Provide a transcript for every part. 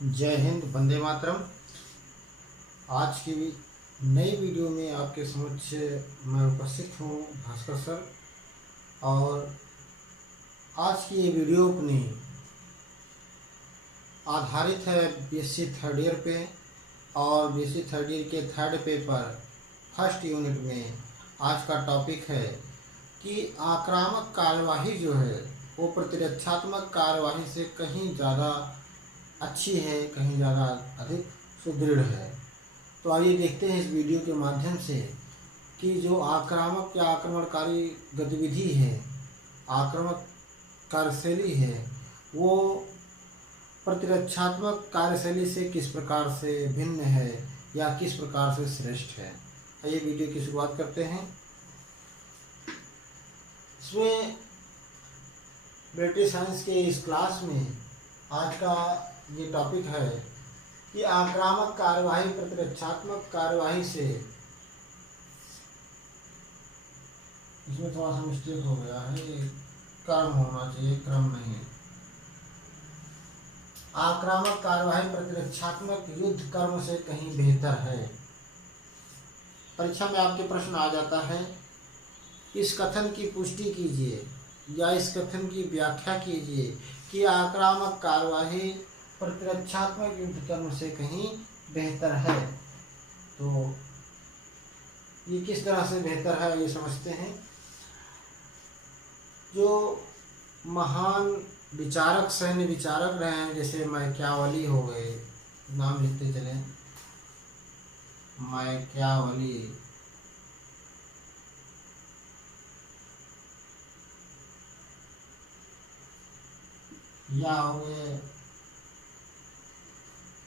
जय हिंद, वंदे मातरम। आज की नई वीडियो में आपके समक्ष मैं उपस्थित हूँ भास्कर सर। और आज की ये वीडियो अपनी आधारित है बीएससी थर्ड ईयर पे। और बीएससी थर्ड ईयर के थर्ड पेपर फर्स्ट यूनिट में आज का टॉपिक है कि आक्रामक कार्यवाही जो है वो प्रतिरक्षात्मक कार्यवाही से कहीं ज़्यादा अच्छी है, कहीं ज़्यादा अधिक सुदृढ़ है। तो आइए देखते हैं इस वीडियो के माध्यम से कि जो आक्रामक या आक्रमणकारी गतिविधि है, आक्रामक कार्यशैली है, वो प्रतिरक्षात्मक कार्यशैली से किस प्रकार से भिन्न है या किस प्रकार से श्रेष्ठ है। आइए वीडियो की शुरुआत करते हैं। इसमें ब्रिटिश साइंस के इस क्लास में आज का ये टॉपिक है कि आक्रामक कार्यवाही प्रतिरक्षात्मक कार्यवाही से, इसमें थोड़ा सा मिस्टेक हो गया है, ये कर्म होना चाहिए, क्रम नहीं। आक्रामक कार्यवाही प्रतिरक्षात्मक युद्ध कर्म से कहीं बेहतर है। परीक्षा में आपके प्रश्न आ जाता है, इस कथन की पुष्टि कीजिए या इस कथन की व्याख्या कीजिए कि आक्रामक कार्यवाही प्रतिरक्षात्मक युद्ध कर्म से कहीं बेहतर है। तो ये किस तरह से बेहतर है ये समझते हैं। जो महान विचारक, सैन्य विचारक रहे हैं, जैसे मैकियावली हो गए, नाम लिखते चले, मैकियावली, या हुए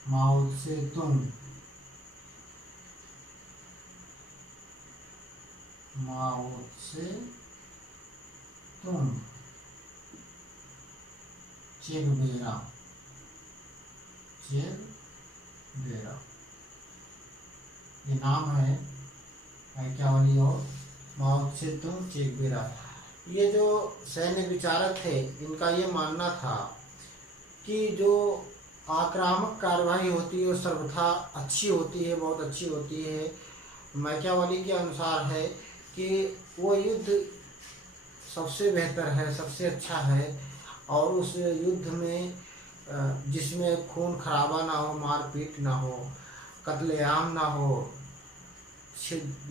माओ त्से-तुंग, माओ त्से-तुंग, चे गुवेरा, ये नाम है मैकियावली और माओ त्से-तुंग, चे गुवेरा। ये जो सैन्य विचारक थे, इनका ये मानना था कि जो आक्रामक कार्यवाही होती है वो सर्वथा अच्छी होती है, बहुत अच्छी होती है। मैकियावली के अनुसार है कि वो युद्ध सबसे बेहतर है, सबसे अच्छा है। और उस युद्ध में जिसमें खून खराबा ना हो, मारपीट ना हो, कत्लेआम ना हो,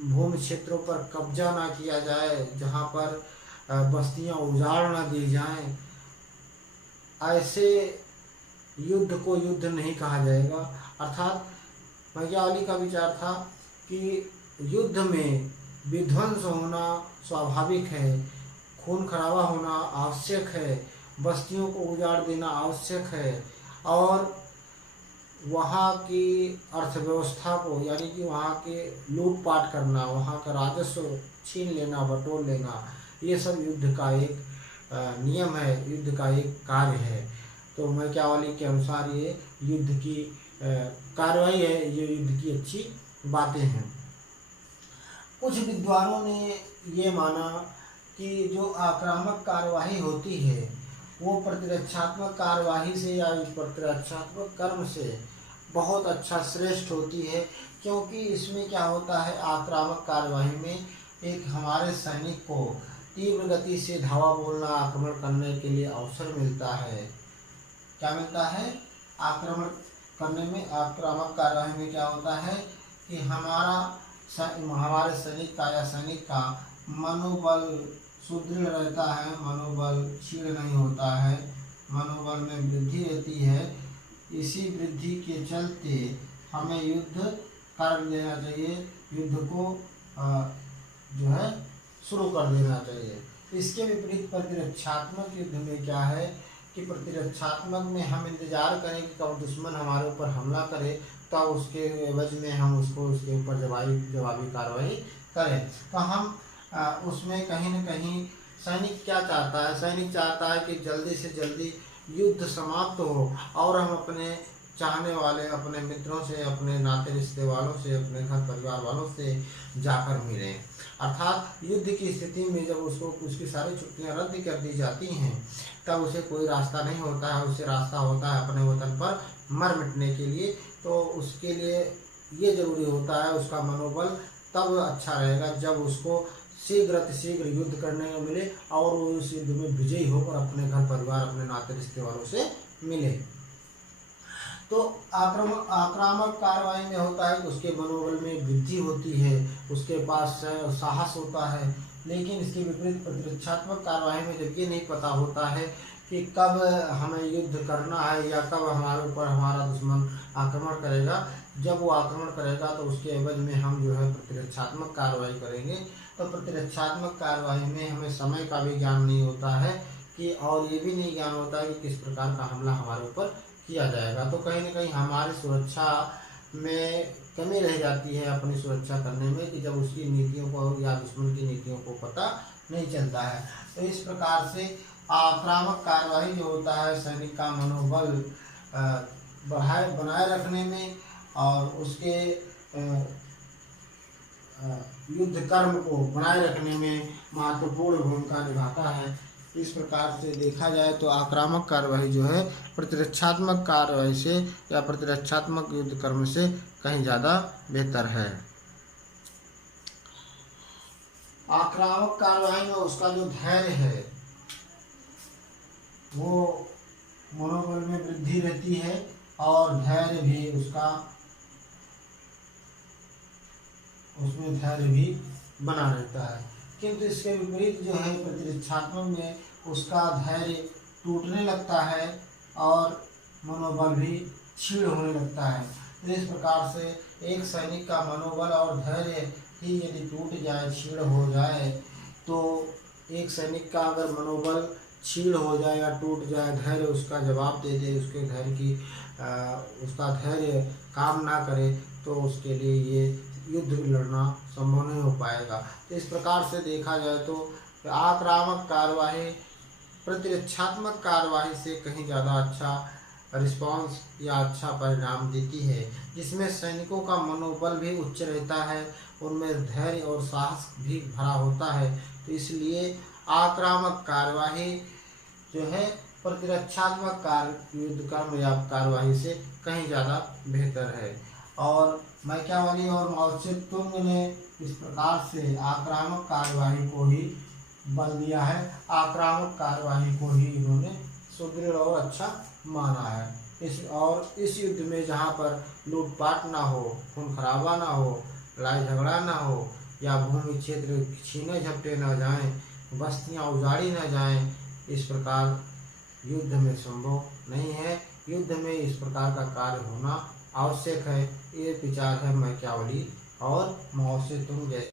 भूमि क्षेत्रों पर कब्जा ना किया जाए, जहाँ पर बस्तियां उजाड़ ना दी जाएं, ऐसे युद्ध को युद्ध नहीं कहा जाएगा। अर्थात मैकियावली का विचार था कि युद्ध में विध्वंस होना स्वाभाविक है, खून खराबा होना आवश्यक है, बस्तियों को उजाड़ देना आवश्यक है, और वहाँ की अर्थव्यवस्था को, यानी कि वहाँ के लूटपाट करना, वहाँ का राजस्व छीन लेना, बटोर लेना, ये सब युद्ध का एक नियम है, युद्ध का एक कार्य है। तो मैकियावली के अनुसार ये युद्ध की कार्रवाई है, ये युद्ध की अच्छी बातें हैं। कुछ विद्वानों ने ये माना कि जो आक्रामक कार्यवाही होती है वो प्रतिरक्षात्मक कार्यवाही से या प्रतिरक्षात्मक कर्म से बहुत अच्छा, श्रेष्ठ होती है। क्योंकि इसमें क्या होता है, आक्रामक कार्यवाही में एक हमारे सैनिक को तीव्र गति से धावा बोलना, आक्रमण करने के लिए अवसर मिलता है। क्या मिलता है? आक्रमण करने में, आक्रामक कार्यवाही में क्या होता है कि हमारे सैनिक का या सैनिक का मनोबल सुदृढ़ रहता है, मनोबल क्षीण नहीं होता है, मनोबल में वृद्धि रहती है। इसी वृद्धि के चलते हमें युद्ध कर लेना चाहिए, युद्ध को जो है शुरू कर देना चाहिए। इसके विपरीत प्रतिरक्षात्मक युद्ध में क्या है कि प्रतिरक्षात्मक में हम इंतजार करें कि कब दुश्मन हमारे ऊपर हमला करे, तब उसके एवज में हम उसके ऊपर जवाबी कार्रवाई करें। तो हम उसमें कहीं न कहीं सैनिक क्या चाहता है, सैनिक चाहता है कि जल्दी से जल्दी युद्ध समाप्त हो और हम अपने चाहने वाले अपने मित्रों से, अपने नाते रिश्ते वालों से, अपने घर परिवार वालों से जाकर मिलें। अर्थात युद्ध की स्थिति में जब उसको उसकी सारी छुट्टियां रद्द कर दी जाती हैं तब उसे कोई रास्ता नहीं होता है, उसे रास्ता होता है अपने वतन पर मर मिटने के लिए। तो उसके लिए ये जरूरी होता है, उसका मनोबल तब अच्छा रहेगा जब उसको शीघ्र युद्ध करने को मिले और वो उस युद्ध में विजयी होकर अपने घर परिवार, अपने नाते रिश्ते वालों से मिले। तो आक्रामक कार्रवाई में होता है कि उसके मनोबल में वृद्धि होती है, उसके पास साहस होता है। लेकिन इसके विपरीत प्रतिरक्षात्मक कार्रवाई में जब ये नहीं पता होता है कि कब हमें युद्ध करना है या कब हमारे ऊपर हमारा दुश्मन आक्रमण करेगा, जब वो आक्रमण करेगा तो उसके एवज में हम जो है प्रतिरक्षात्मक कार्रवाई करेंगे। तो प्रतिरक्षात्मक कार्रवाई में हमें समय का भी ज्ञान नहीं होता है कि, और ये भी नहीं ज्ञान होता है कि किस प्रकार का हमला हमारे ऊपर किया जाएगा। तो कहीं ना कहीं हमारी सुरक्षा में कमी रह जाती है अपनी सुरक्षा करने में, कि जब उसकी नीतियों को या दुश्मन की नीतियों को पता नहीं चलता है। तो इस प्रकार से आक्रामक कार्रवाई जो होता है सैनिक का मनोबल बनाए रखने में और उसके युद्ध कर्म को बनाए रखने में महत्वपूर्ण भूमिका निभाता है। इस प्रकार से देखा जाए तो आक्रामक कार्रवाई जो है प्रतिरक्षात्मक कार्रवाई से या प्रतिरक्षात्मक युद्ध कर्म से कहीं ज़्यादा बेहतर है। आक्रामक कार्रवाई में उसका जो धैर्य है वो मनोबल में वृद्धि रहती है और धैर्य भी उसमें धैर्य भी बना रहता है। किंतु इसके विपरीत जो है प्रतिरक्षात्मक में उसका धैर्य टूटने लगता है और मनोबल भी क्षीण होने लगता है। तो इस प्रकार से एक सैनिक का मनोबल और धैर्य ही यदि टूट जाए, क्षीण हो जाए, तो एक सैनिक का अगर मनोबल क्षीण हो जाए या टूट जाए, धैर्य उसका जवाब दे दे, उसके धैर्य की उसका धैर्य काम ना करे, तो उसके लिए ये युद्ध लड़ना संभव नहीं हो पाएगा। तो इस प्रकार से देखा जाए तो आक्रामक कार्यवाही प्रतिरक्षात्मक कार्यवाही से कहीं ज़्यादा अच्छा रिस्पांस या अच्छा परिणाम देती है, जिसमें सैनिकों का मनोबल भी उच्च रहता है, उनमें धैर्य और साहस भी भरा होता है। तो इसलिए आक्रामक कार्यवाही जो है प्रतिरक्षात्मक युद्ध कर्म या कार्यवाही से कहीं ज़्यादा बेहतर है। और मैकियावेली और माओ त्से तुंग ने इस प्रकार से आक्रामक कार्यवाही को ही बल दिया है, आक्रामक कार्यवाही को ही इन्होंने सुदृढ़ और अच्छा माना है। इस युद्ध में जहाँ पर लूटपाट ना हो, खून खराबा ना हो, लड़ाई झगड़ा ना हो या भूमि क्षेत्र छीने झपटे ना जाएं, बस्तियाँ उजाड़ी ना जाएं, इस प्रकार युद्ध में संभव नहीं है। युद्ध में इस प्रकार का कार्य होना आवश्यक है। ये विचार है मैकियावेली और माओ त्से तुंग जैसे